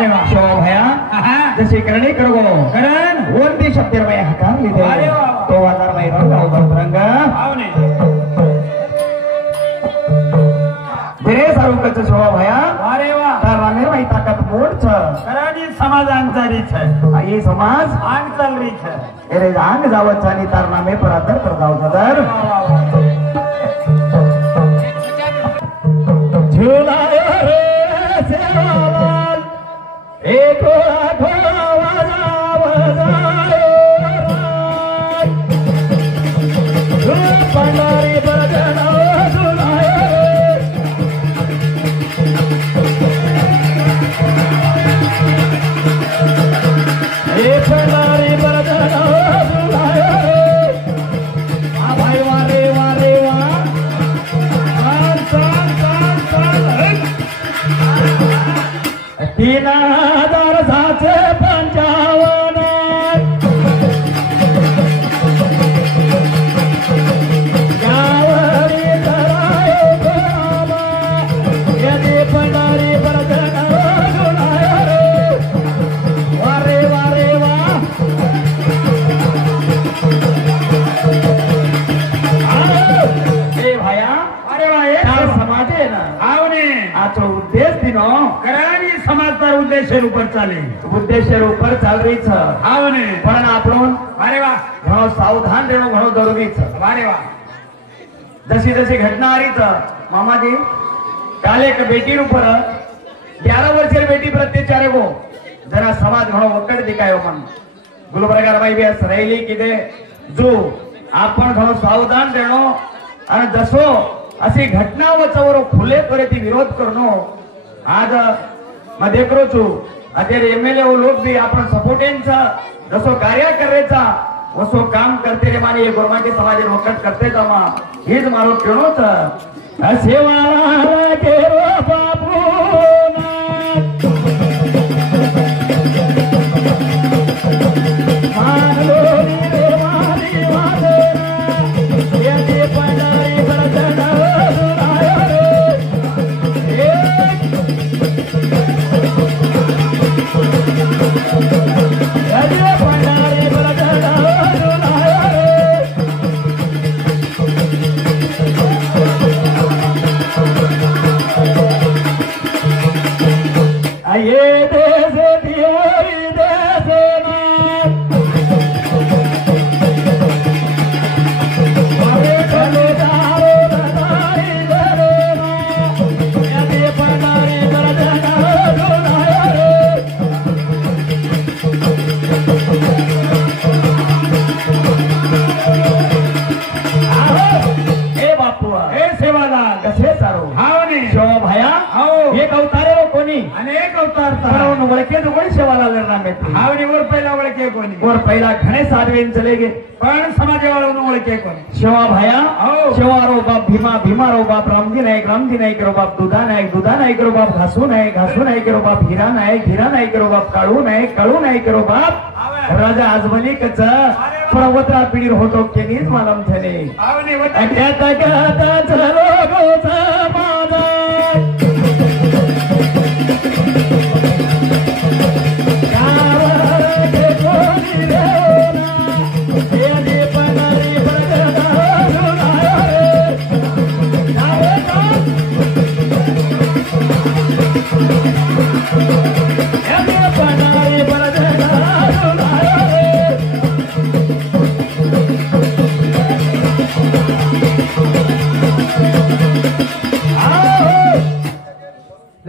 अरे वा शिवा भया जसे करणे करगो करण वरती शब्द बाई हातान लिहिले अरे वा तो वाजार बाई रंग आवने बिरे सारुकच शिवा भया अरे वा ताराने बाई ताकत मोड छ करानी समाज अंतरी छे ये समाज आंग चल रही छे एरे आंग जावत छानी तार नामे पर आदर कर जाव सदर झूलायो रे सेवालाल एको आखो पंडारी बजना झूलायो रे पंडारी बजना झूलायो आ भाई वारे वारे वा तीन हजार सातशे 55 गावरी करायो बाबा यदि पंडारी बरजना झुलायो वारे वारे वा ए भाया अरे वा ये समाजे ना आवने आचो उद्देश दिनो करानी समाजचा उद्देश ऊपर चाले उद्देश ऊपर चाल रही छ आवने पण आपण अरे वा घणो सावधान રહેવું ઘણો જરૂરી છે अरे वा जशी जशी घटना आली छ मामाजी काल एक बेटी ઉપર 11 વર્ષની બેટી પર અત્યાચાર એવો જરા સમાજ ઘણો વકડ દેખાયો મન ગુલબર્ગા ભાઈ બે સરેલી કીધે જો आपण ઘણો સાવધાન રહેણો અને જશો अशी घटना वचवर खुले परेती विरोध करनो आज मैं देख रो छु अत्यारे एमएलए लोग भी आपण सपोर्टेंचा जसो कार्य करायचा वसो काम करते रे माने ये गोरमाटी समाज वकट करते तमा हेज मारो केणो छ सेवाला केरो बापू मानलो रे मारी वादे यदि पंडारी बरजना ये देश दियोरी देश अरे चले जाओ बताई दे यदि पंडारी बरजना झुलायो ए बापूआ ए सेवालाल कसे सारो आवने शो भया आओ एक अवतारे कोणी अनेक अवतार परवन वळके कोणी सेवालाल नामे आवने वर पहिला ओळखे कोणी और पहिला घणे साधवेन चले गे पण समाजवाळानं ओळखे कोणी शिवा भया हो शिवारो बाप भीमा भीमारो बाप रामजी नाईक रो बाप दुधा नाईक रो बाप घासू नाईक रो बाप हिरा नाईक रो बाप काळू नाईक रो बाप राजा आजमली कच प्रवत्रा पिढीर होतो केनीच मालम थने आवने अट्याता गाता चलो गो समाजा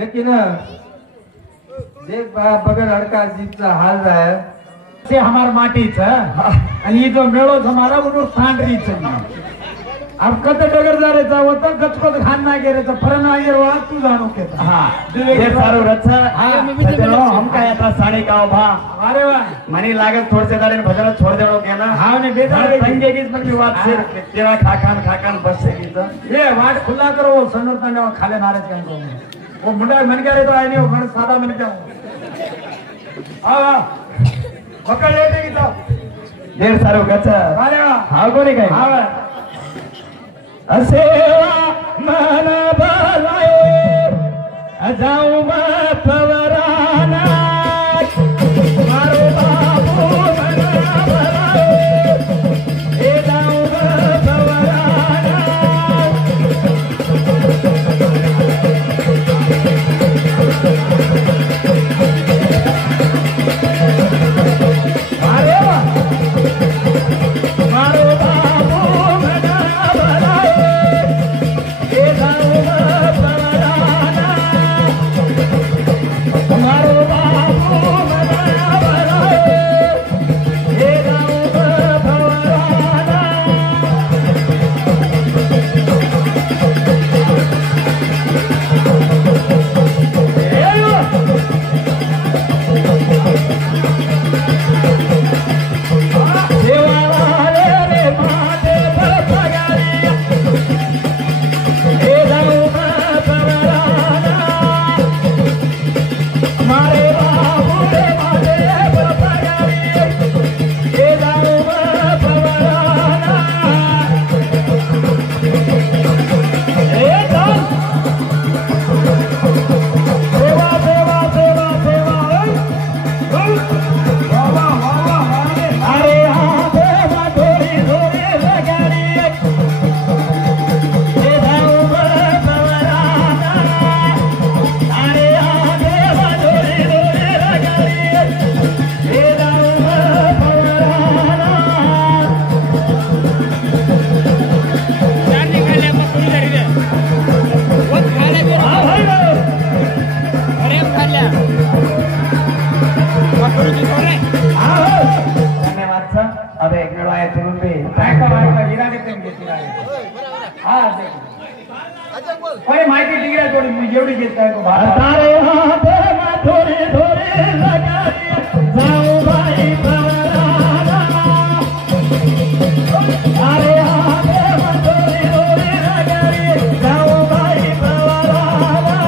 लेकिन देख बगैर हड़का जीतचा हाल जाय से हमार माटीच आणि जो मेळो हमारा उनो सांडरी छ अब कत डगर जारेचा होता गचकोत खान ना गेरेचा फरन आगर वा तू जाणो के हां ये सारो रच चलो हम काय आता साडे काव भा अरे वा मनी लागत थोडसे दाडे भजन छोड़ देणो के ना हां ने बेजार संगेगीच म्हणजे वात से तेरा खाकान बस से की ये वाट खुला करो सनरता ने खाले नाराज काय को वो मुंडा मन करे तो आय नहीं वो सादा मन क्या हां पकड़ लेते की तो देर सारो गच अरे वा हां कोणी काय हां असेवा मन भलाय जाऊ मा पवराना काय को भात तारे हाथ थोडे थोडे लगारी जाऊ बाई प्रवराला तारे हाथ थोडे थोडे लगारी जाऊ बाई प्रवराला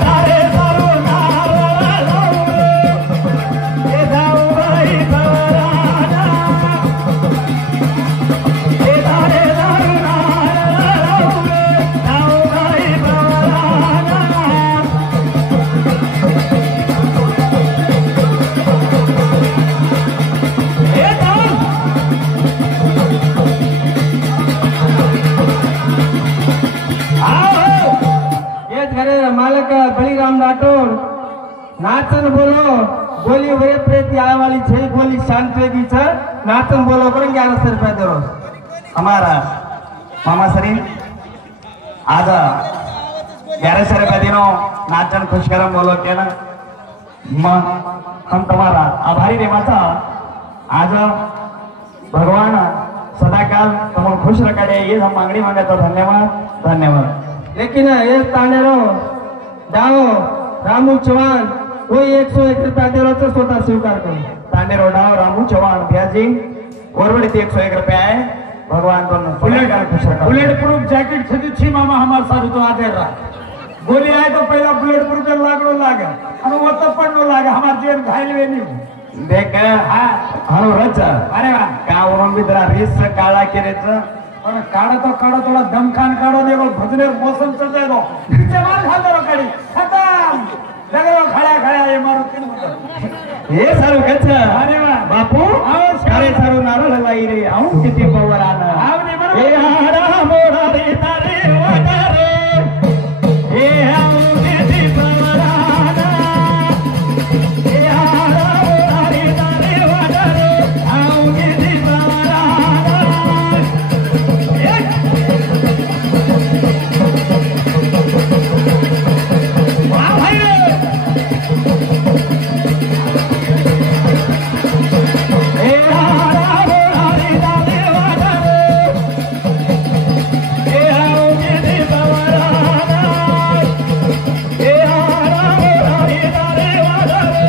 तारे दारू नारळा हे जाऊ बाई प्रवराला हे तारे दारू नारळा जाऊ बाई प्रवराला हे जाऊ आओ ये घरे मालक बळीराम राठोड नाचन बोलो बोली वे प्रेत आय वाली छे बोली शांत वेगी छ नाचन बोलो करून 1100 रुपये दे रोज हमारा मामा सरी आज 1100 रुपये दिनो नाचन खुशकरम बोलो के ना हम तुम्हारा आभारी रे माता आज भगवान सदाकाल तुम खुश रखाडे ये हम मांगणी मांगतो धन्यवाद धन्यवाद लेकिन ये तानेरो डाओ रामू चव्हाण कोई 101 रुपया दे रो तो स्वतः स्वीकार करो तांडे रोडाव रामू चव्हाण भैयाजी कोरवडी 101 रुपये आहे भगवान दोनों सदाकाल खुश रखा बुलेट प्रूफ जैकेट खरीदी मामा हमारे साथ तो आते रहा गोली आए तो पहला बुलेट प्रूफ लागलो लागे और वो तो पड़नो लागे हमारे जेल घायल वे नहीं देख हाँ हनु रच अरे वाह का वरून भी जरा रीस काळा केरेच और काढ़ो थोड़ा दमखान काढ़ो देखो भजने मौसम चल जाए तो नीचे मार खा दो कड़ी खत्म लगे वो खड़ा ये मारो तीन हे सारू कच्छ अरे वाह बापू आओ सारे सारू नारळ लाई रे आऊ किती पवर आना आओ नहीं मरो हे हारा मोरा रे तारे वाटारे हे आऊ किती पवर आना हे हारा मोरा रे तारे वाटारे आऊ किती पवर आना वाह भाई रे हे हारा मोरा रे तारे वाटारे हे आऊ किती पवर आना हे हारा मोरा रे तारे वाटारे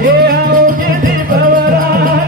हे आऊ किती पवर आना